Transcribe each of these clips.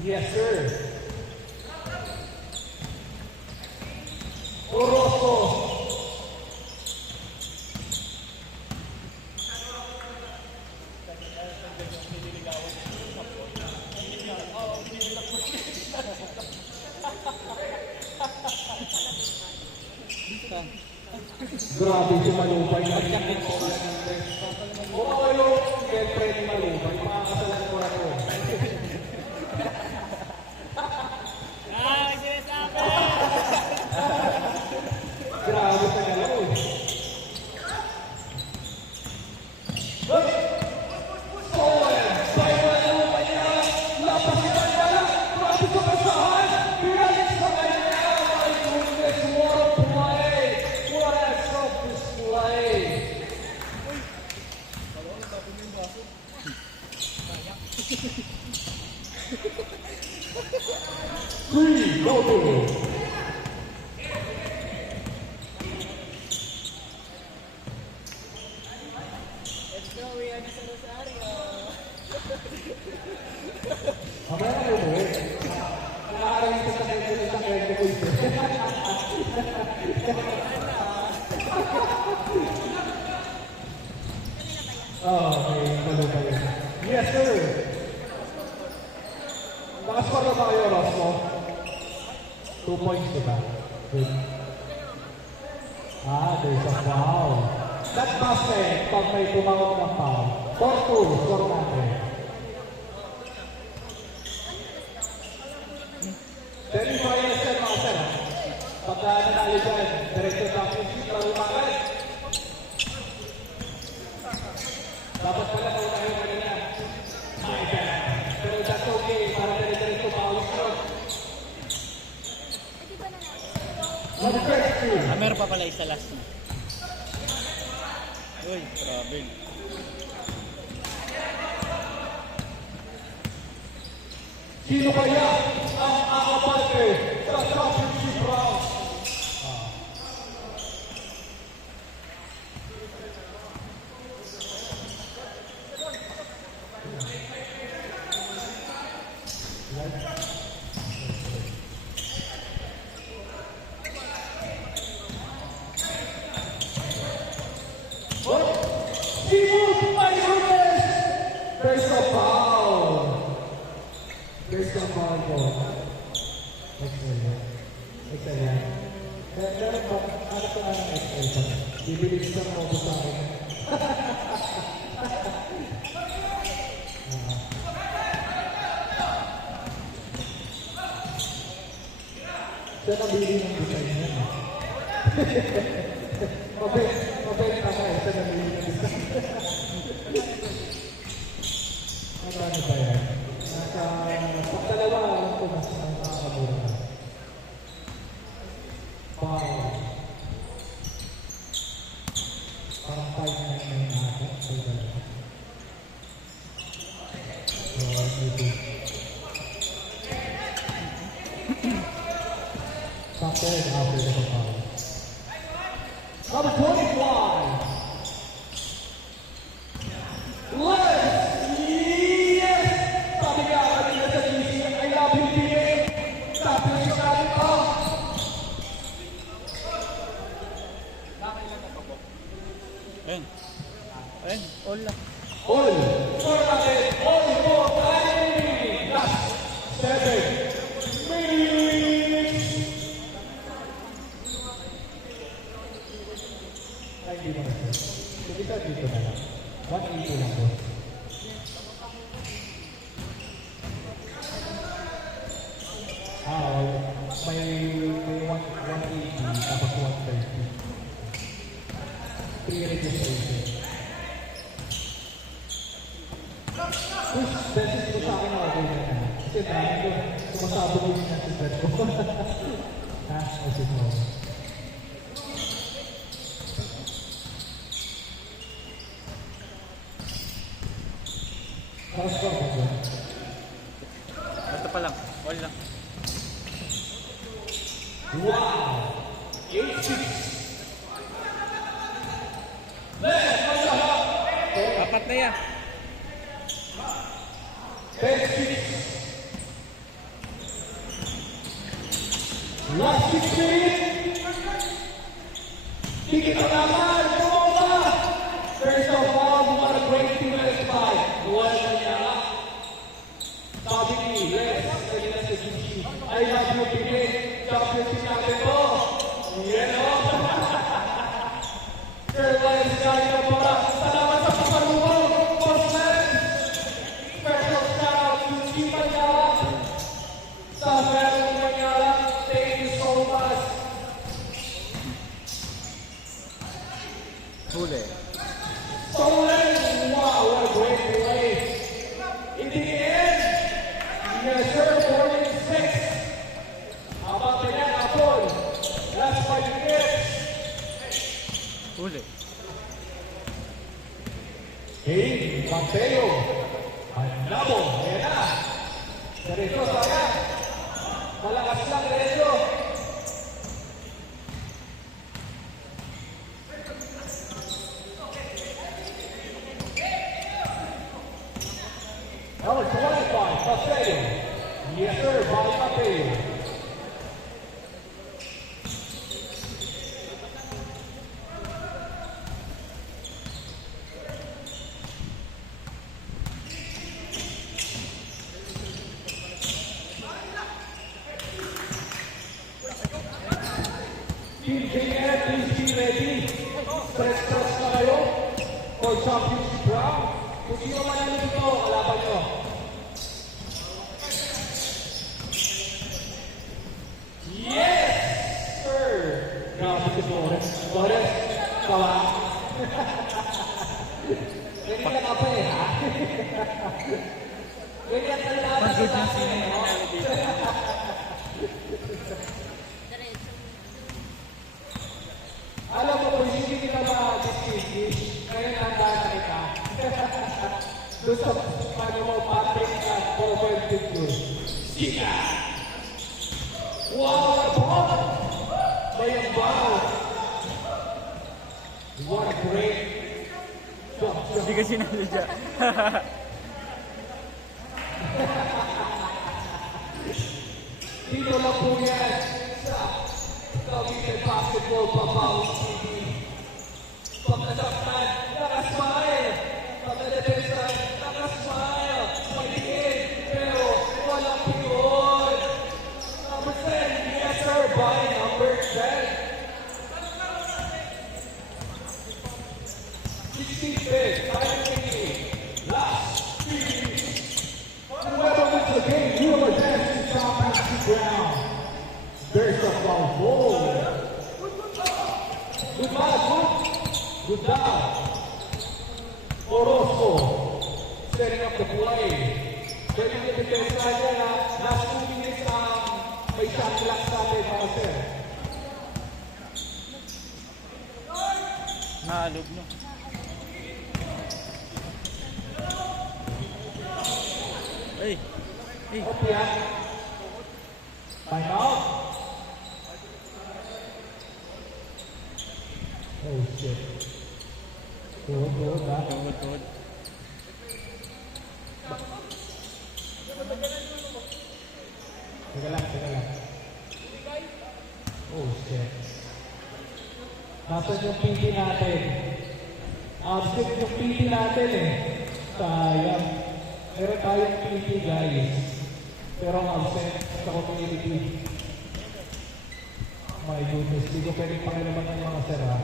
Yes, sir. Oroso. Grabe si Malupay. Mukha yung girlfriend ni Malupay. Makakasalan ko na ko. Sinasabi! Grabe sa galaw. Three, go to it. Let's go, we are sa Rosario. Mamaya na mo eh. Nakakaroon sa isang kwento ko ito. Okay, Malupay. Yes, sir. Nakascore na tayo, Rosco. 2 points, diba? Good. There's a foul. That basket, pag may tumawag ng foul. 4-2, score natin. Then, finals yan, mga sir. Pagka nanalo dyan, director championship, laro makagad. Dapat pala tayo tayo kanina. Pero that's okay, para dire-diretso foul shot. Meron pa pala isa last na. Uy, grabe. Sino kaya ang aabante sa championship round? There's a foul. There's a foul po. Excellent. Excellent. Meron ba? Ano pa ang excellent? Bibilis na mo sa akin. Siya nabili ng design niya. Mabait na kayo. Siya nabili ng design. Ano ba yan? Pagdalawa lang ito mas nakakabura. Parang 5-9 na yung ata. So, dalawa. So, maybe. Sakto yun after the foul. Number 25. Ayun. Ayun, all lang. All. Score natin. All for time. Last 7 minutes. Ay, hindi mo na sir. Sige sir, dito na lang. 180 lang po. May 180 tapos 130. Pre-registration. Push, message mo sa akin na okay na na. Kasi dahil ko, sumasabog yung message ko. Ha? Message mo. Para score mo ba? Ito pa lang, all lang. Wow! 8-6! Apat na yan. 10-6. Last 6 minutes. Tigil na naman. Bola. First of all, what a great team as five. Wala na niya. Sabi ni Les, kanina sa GC, I love you, Pinay. Championship natin to. Yan o. Sir Lance, gaya na para. Salamat sa pasalubong. Boss Lance. Special shout out to Team Manila. Sa Verong Manila. Thank you so much. Huli. Stolen! Wow, what a great play. In the end, yes sir, 46. Habang pinag-apol, last 5 minutes. Huli. Hey, Mateo. Anabo, ayan na. Diretso, sayang. Malakas lang, diretso. Number 25, Mateo. Yes sir, by Mateo. Team JF, please be ready. Stress na kayo for championship round. Kung sino man ang dito, kalaban nyo. Yes, sir! Grabe si Flores. Flores, kawa. Ganyan ka pa eh, ha? Ganyan ka lang. Pagod yung sino yung nanalo dito. Alam mo kung hindi kita ma-distinguish, ngayon handa na kita. Doon sa paano mo Patrick at Robert Victor. Sika! Wow, what a ball! Bayang-baw! What a great jump. Hindi kasi nandiyan. Dito lang po yan sa Cavite Basketball Papaw TV. Pagkasaktan, nakasmile. Pagkadadensa, nakasmile. Maligid, pero walang piyon. Number 10, yes sir, by number 10. 16 big, time thinking. Last 3 minutes. Whoever wins the game, you will advance to championship round. There's a foul ball. Good ball, good down. Orozco setting up the play. Pwede yung defense natin na last 2 minutes ang may shot clock sa atin, mga sir. Naalog no. Ay! Ay! Okay, ha? Time out. Oh, shit. Tuhod, ha? Tuhod. Teka lang. Oh, shit. Nasaan yung PT natin? Absent yung PT natin eh. Sayang. Meron tayong PT guys. Pero ang absent sa community. My goodness, hindi ko pwedeng pakilaman ng mga sir ha.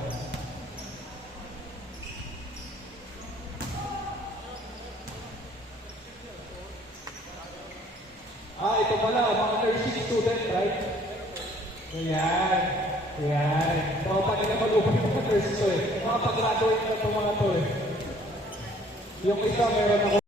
Ito pala, mga nursing student, right? Ayan. Tropa nila mag-upag yung mga nurses to eh. Mga pag-graduate na itong mga to eh. Yung isa meron ako